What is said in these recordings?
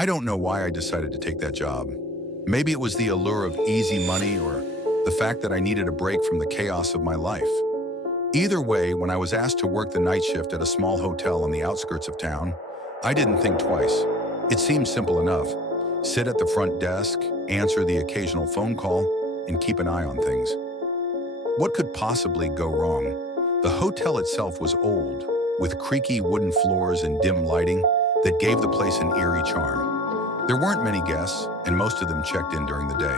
I don't know why I decided to take that job. Maybe it was the allure of easy money or the fact that I needed a break from the chaos of my life. Either way, when I was asked to work the night shift at a small hotel on the outskirts of town, I didn't think twice. It seemed simple enough. Sit at the front desk, answer the occasional phone call, and keep an eye on things. What could possibly go wrong? The hotel itself was old, with creaky wooden floors and dim lighting that gave the place an eerie charm. There weren't many guests, and most of them checked in during the day.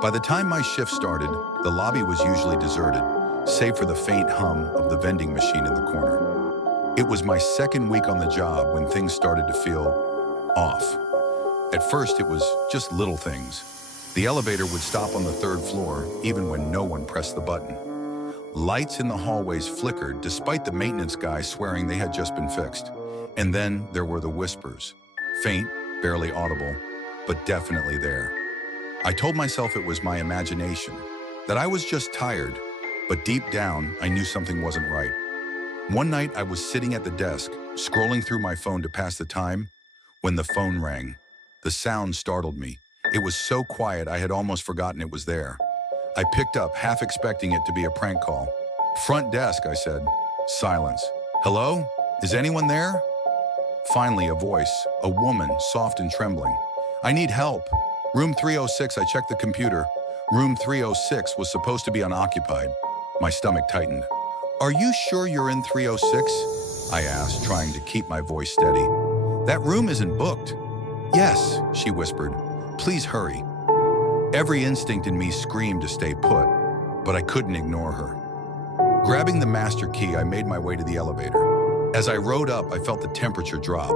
By the time my shift started, the lobby was usually deserted, save for the faint hum of the vending machine in the corner. It was my second week on the job when things started to feel off. At first, it was just little things. The elevator would stop on the third floor, even when no one pressed the button. Lights in the hallways flickered, despite the maintenance guy swearing they had just been fixed. And then there were the whispers. Faint, barely audible, but definitely there. I told myself it was my imagination, that I was just tired, but deep down, I knew something wasn't right. One night, I was sitting at the desk, scrolling through my phone to pass the time, when the phone rang. The sound startled me. It was so quiet I had almost forgotten it was there. I picked up, half expecting it to be a prank call. "Front desk," I said. Silence. "Hello? Is anyone there?" Finally, a voice, a woman, soft and trembling. "I need help. Room 306, I checked the computer. Room 306 was supposed to be unoccupied." My stomach tightened. "Are you sure you're in 306? I asked, trying to keep my voice steady. "That room isn't booked." "Yes," she whispered. "Please hurry." Every instinct in me screamed to stay put, but I couldn't ignore her. Grabbing the master key, I made my way to the elevator. As I rode up, I felt the temperature drop.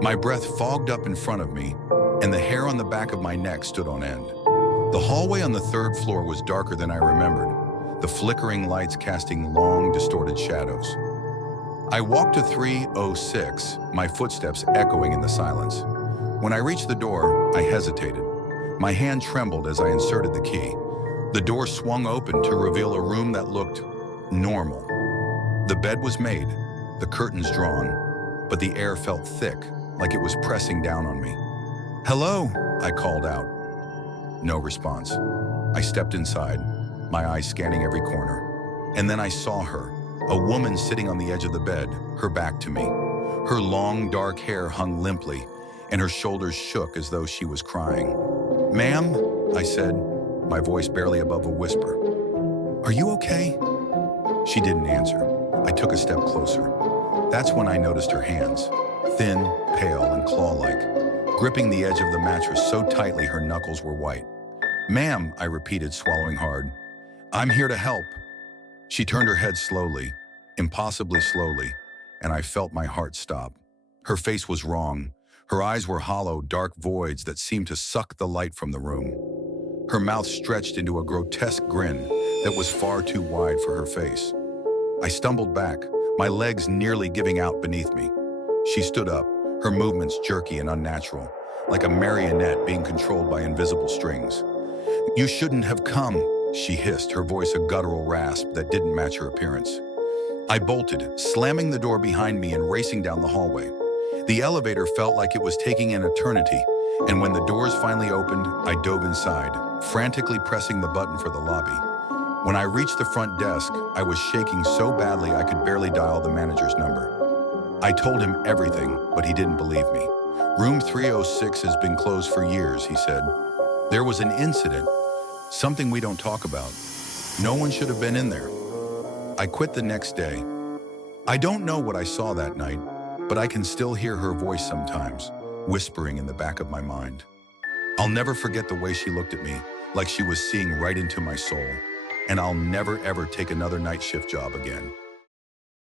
My breath fogged up in front of me, and the hair on the back of my neck stood on end. The hallway on the third floor was darker than I remembered, the flickering lights casting long, distorted shadows. I walked to 306, my footsteps echoing in the silence. When I reached the door, I hesitated. My hand trembled as I inserted the key. The door swung open to reveal a room that looked normal. The bed was made, the curtains drawn, but the air felt thick, like it was pressing down on me. "Hello," I called out. No response. I stepped inside, my eyes scanning every corner. And then I saw her, a woman sitting on the edge of the bed, her back to me. Her long, dark hair hung limply, and her shoulders shook as though she was crying. "Ma'am," I said, my voice barely above a whisper. "Are you okay?" She didn't answer. I took a step closer. That's when I noticed her hands, thin, pale, and claw-like, gripping the edge of the mattress so tightly her knuckles were white. "Ma'am," I repeated, swallowing hard. "I'm here to help." She turned her head slowly, impossibly slowly, and I felt my heart stop. Her face was wrong. Her eyes were hollow, dark voids that seemed to suck the light from the room. Her mouth stretched into a grotesque grin that was far too wide for her face. I stumbled back, my legs nearly giving out beneath me. She stood up, her movements jerky and unnatural, like a marionette being controlled by invisible strings. "You shouldn't have come," she hissed, her voice a guttural rasp that didn't match her appearance. I bolted, slamming the door behind me and racing down the hallway. The elevator felt like it was taking an eternity, and when the doors finally opened, I dove inside, frantically pressing the button for the lobby. When I reached the front desk, I was shaking so badly I could barely dial the manager's number. I told him everything, but he didn't believe me. "Room 306 has been closed for years," he said. "There was an incident, something we don't talk about. No one should have been in there." I quit the next day. I don't know what I saw that night, but I can still hear her voice sometimes, whispering in the back of my mind. I'll never forget the way she looked at me, like she was seeing right into my soul. And I'll never ever take another night shift job again.